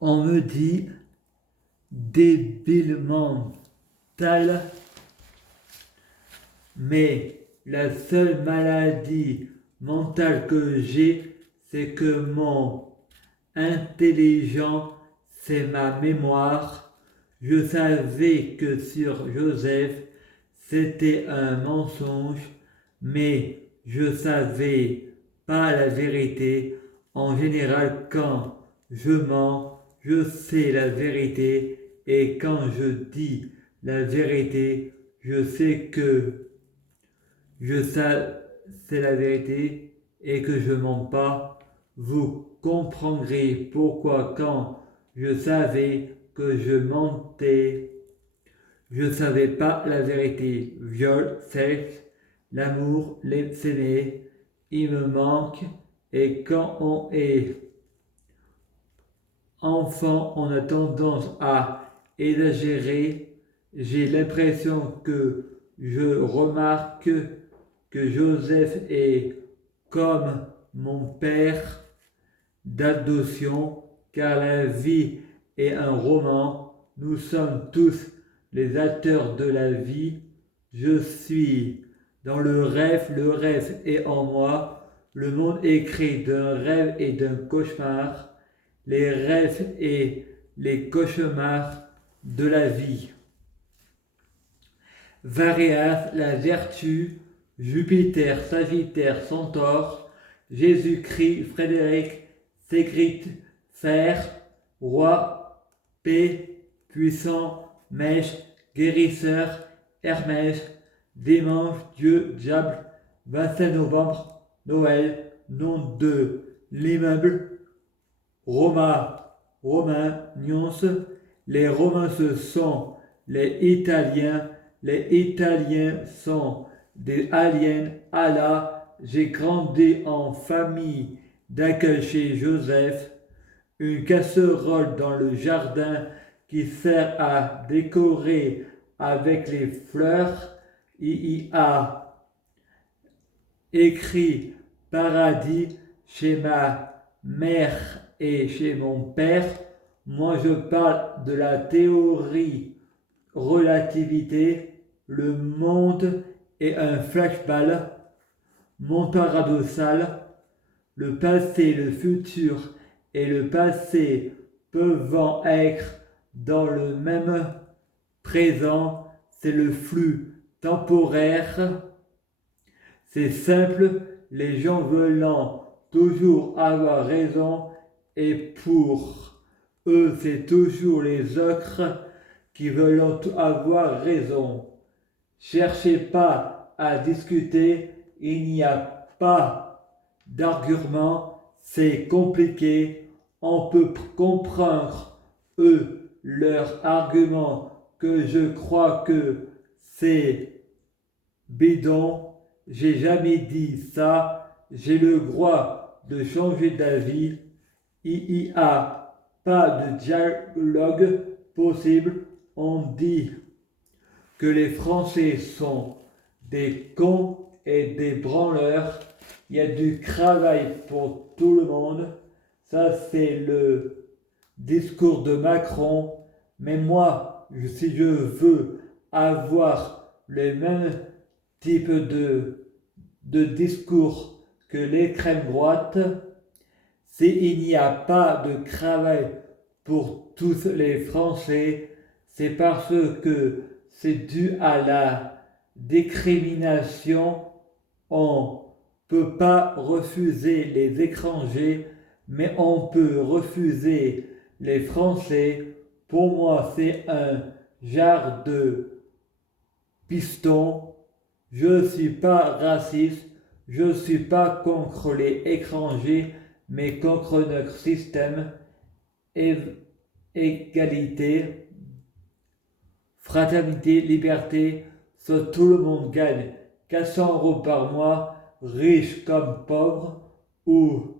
On me dit débile mental, mais la seule maladie mentale que j'ai, c'est que mon intelligent, c'est ma mémoire. Je savais que sur Joseph, c'était un mensonge, mais je savais pas la vérité. En général, quand je mens, je sais la vérité, et quand je dis la vérité, je sais que je sais c'est la vérité et que je mens pas. Vous comprendrez pourquoi quand je savais que je mentais, je savais pas la vérité. Viol, sexe, l'amour, s'aimer, il me manque. Et quand on est enfant, on a tendance à exagérer. J'ai l'impression que je remarque que Joseph est comme mon père d'adoption, car la vie est un roman. Nous sommes tous les acteurs de la vie. Je suis dans le rêve est en moi. Le monde est créé d'un rêve et d'un cauchemar. Les rêves et les cauchemars de la vie. Varias, la vertu, Jupiter, Sagittaire, Centaure, Jésus-Christ, Frédéric, Ségrite, Fer, Roi, Paix, Puissant, Mèche, Guérisseur, Hermès, Dimanche, Dieu, Diable, 25 novembre, Noël, nom de l'immeuble, Romain, Nyons. Les Romains ce sont les Italiens. Les Italiens sont des aliens. Allah, j'ai grandi en famille d'accueil chez Joseph. Une casserole dans le jardin qui sert à décorer avec les fleurs. Il y a écrit paradis chez ma mère et chez mon père. Moi, je parle de la théorie relativité. Le monde est un flashball, monde paradoxal. Le passé, le futur et le passé peuvent être dans le même présent. C'est le flux temporaire. C'est simple, les gens veulent toujours avoir raison et pour eux c'est toujours les autres qui veulent avoir raison. Cherchez pas à discuter, il n'y a pas d'argument, c'est compliqué. On peut comprendre eux leur argument que je crois que c'est bidon. J'ai jamais dit ça. J'ai le droit de changer d'avis. Il n'y a pas de dialogue possible. On dit que les Français sont des cons et des branleurs. Il y a du travail pour tout le monde. Ça, c'est le discours de Macron. Mais moi, si je veux avoir les mêmes types de discours que l'extrême droite, s'il n'y a pas de travail pour tous les Français, c'est parce que c'est dû à la discrimination. On ne peut pas refuser les étrangers, mais on peut refuser les Français. Pour moi, c'est un genre de piston. Je ne suis pas raciste, je ne suis pas contre les étrangers, mais contre notre système. Égalité, fraternité, liberté, ça tout le monde gagne. 400 € par mois, riche comme pauvre, ou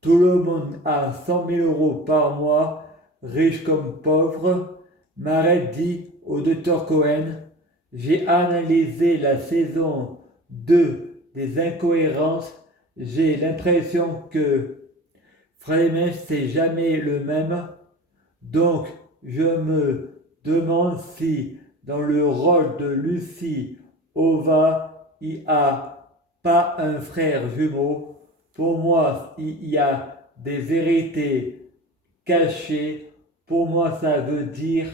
tout le monde a 100 000 € par mois, riche comme pauvre. Maret dit au Dr Cohen, j'ai analysé la saison 2 des incohérences, j'ai l'impression que Frère Mèche, c'est jamais le même. Donc, je me demande si, dans le rôle de Lucie Ova, il n'y a pas un frère jumeau. Pour moi, il y a des vérités cachées. Pour moi, ça veut dire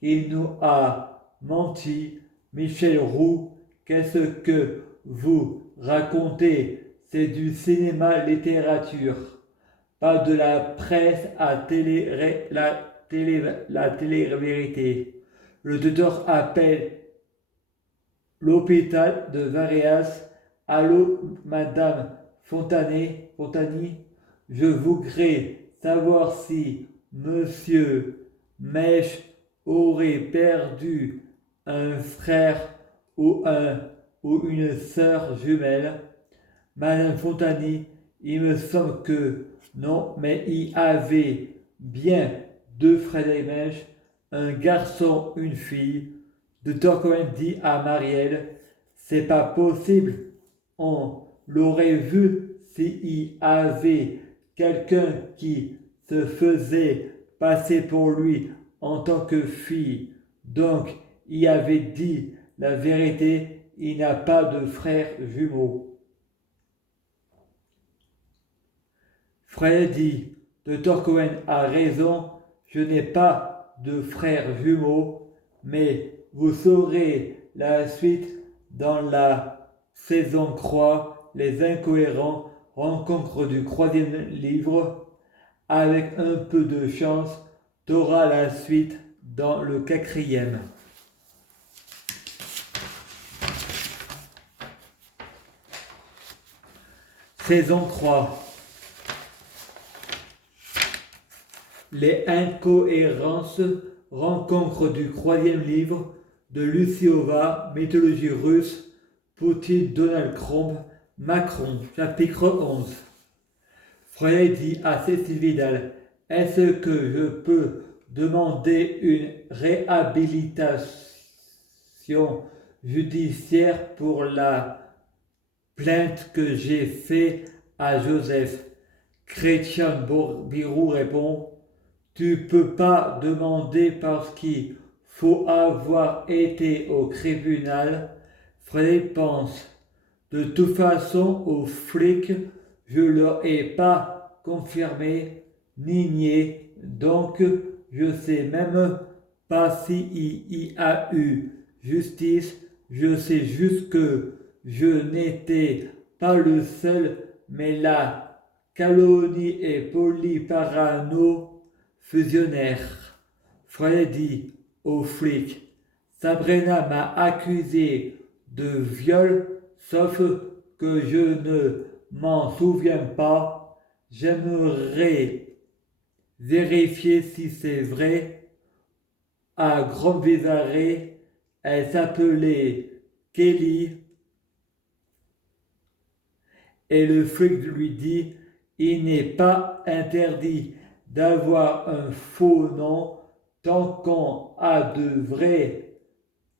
qu'il nous a menti. Michel Roux, qu'est-ce que vous racontez? C'est du cinéma littérature, pas de la presse à la télé-vérité. Le docteur appelle l'hôpital de Varéas. Allô, madame Fontani, je voudrais savoir si monsieur Mèche aurait perdu un frère ou une sœur jumelle. Madame Fontani, il me semble que non, mais il avait bien deux frères et mèches, un garçon, une fille. Docteur Cohen dit à Marielle, c'est pas possible, on l'aurait vu s'il avait quelqu'un qui se faisait passer pour lui en tant que fille. Donc, il avait dit la vérité, il n'a pas de frères jumeaux. Frère dit, Dr. Cohen a raison, je n'ai pas de frères jumeaux, mais vous saurez la suite dans la saison 3, Les Incohérents, rencontre du troisième livre. Avec un peu de chance, t'auras la suite dans le quatrième. Saison 3. Les Incohérences, rencontre du troisième livre de Lucie Ova, mythologie russe, Poutine, Donald Trump, Macron, chapitre 11. Freud dit à Cécile Vidal, est-ce que je peux demander une réhabilitation judiciaire pour la plainte que j'ai faite à Joseph? Chrétien Birou répond, tu peux pas demander parce qu'il faut avoir été au tribunal. Frédéric pense, de toute façon aux flics, je leur ai pas confirmé ni nié, donc je sais même pas s'il y a eu justice, je sais juste que je n'étais pas le seul, mais la calomnie et polyparano fusionnaire. Freud dit aux flics, Sabrina m'a accusé de viol, sauf que je ne m'en souviens pas. J'aimerais vérifier si c'est vrai. À Grand Vézaré, elle s'appelait Kelly. Et le flic lui dit, il n'est pas interdit d'avoir un faux nom tant qu'on a de vrais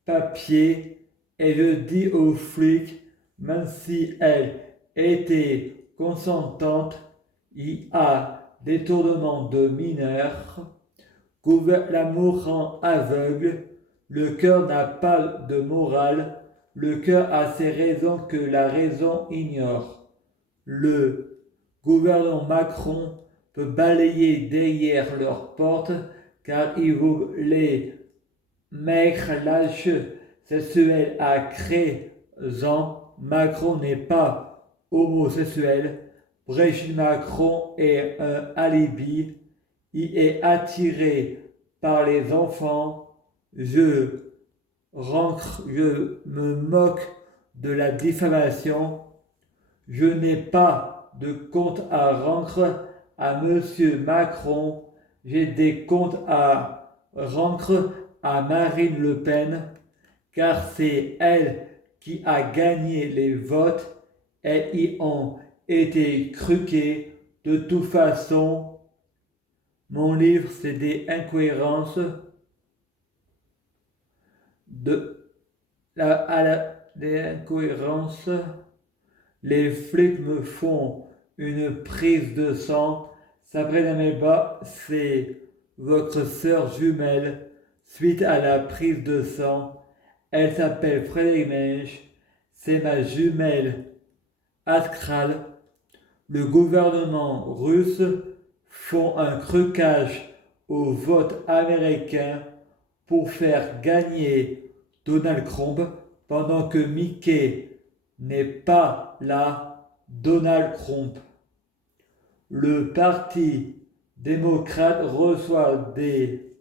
papiers. Et je dis au flic, même si elle était consentante, il y a détournement de mineurs. L'amour rend aveugle, le cœur n'a pas de morale, le cœur a ses raisons que la raison ignore. Le gouvernement Macron peut balayer derrière leurs portes car il voulait mettre lâche sexuel à 13 ans. Macron n'est pas homosexuel. Brigitte Macron est un alibi. Il est attiré par les enfants. Je me moque de la diffamation. Je n'ai pas de compte à rendre à Monsieur Macron. J'ai des comptes à rendre à Marine Le Pen, car c'est elle qui a gagné les votes. Elles y ont été truquées. De toute façon, mon livre, c'est des incohérences des incohérences. Les flics me font une prise de sang. Sabrina Melba, c'est votre sœur jumelle suite à la prise de sang. Elle s'appelle Frédéric Mensch, c'est ma jumelle astrale. Le gouvernement russe font un trucage au vote américain pour faire gagner Donald Trump pendant que Mickey n'est pas là, Donald Trump. Le parti démocrate reçoit des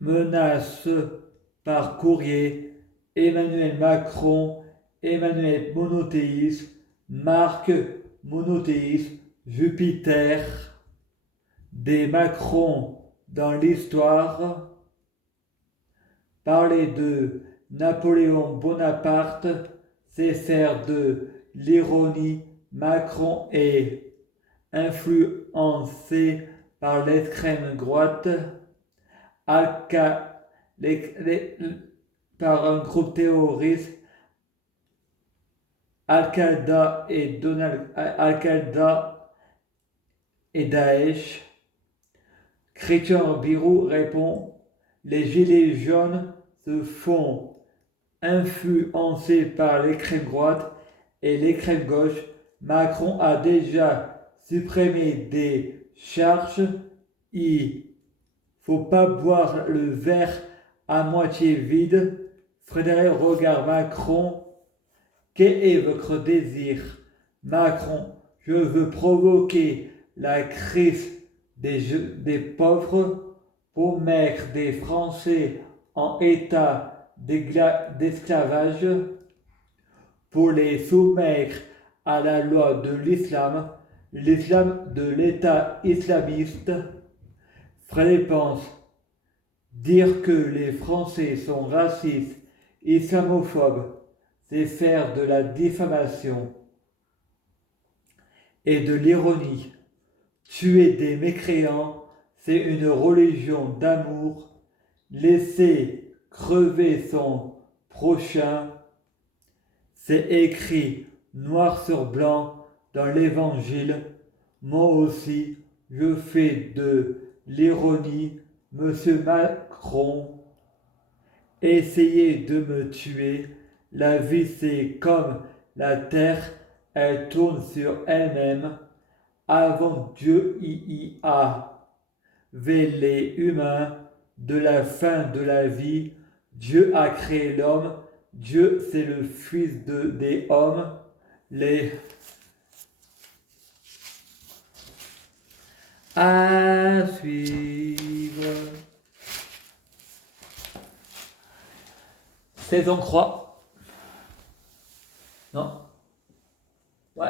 menaces par courrier. Emmanuel Macron, Emmanuel monothéiste, Marc monothéiste, Jupiter, des Macron dans l'histoire. Parler de Napoléon Bonaparte, c'est faire de l'ironie. Macron est influencé par l'extrême droite, par un groupe terroriste, Al-Qaïda et Daesh. Christian Birou répond: les gilets jaunes se font influencer par l'extrême droite et l'extrême gauche. Macron a déjà supprimé des charges. Il faut pas boire le verre à moitié vide. Frédéric regarde Macron. Quel est votre désir? Macron: je veux provoquer la crise des pauvres pour mettre des Français en état d'esclavage, pour les soumettre à la loi de l'islam, de l'État islamiste. Frédéric pense: dire que les Français sont racistes, islamophobes, c'est faire de la diffamation et de l'ironie. Tuer des mécréants, c'est une religion d'amour. Laisser crever son prochain, c'est écrit noir sur blanc dans l'Évangile. Moi aussi, je fais de l'ironie. Monsieur Macron, essayez de me tuer. La vie, c'est comme la terre, elle tourne sur elle-même. Avant Dieu, il y avait les humains. De la fin de la vie, Dieu a créé l'homme. Dieu, c'est le fils des hommes. Les à suivre. Saison 3. Non? Ouais.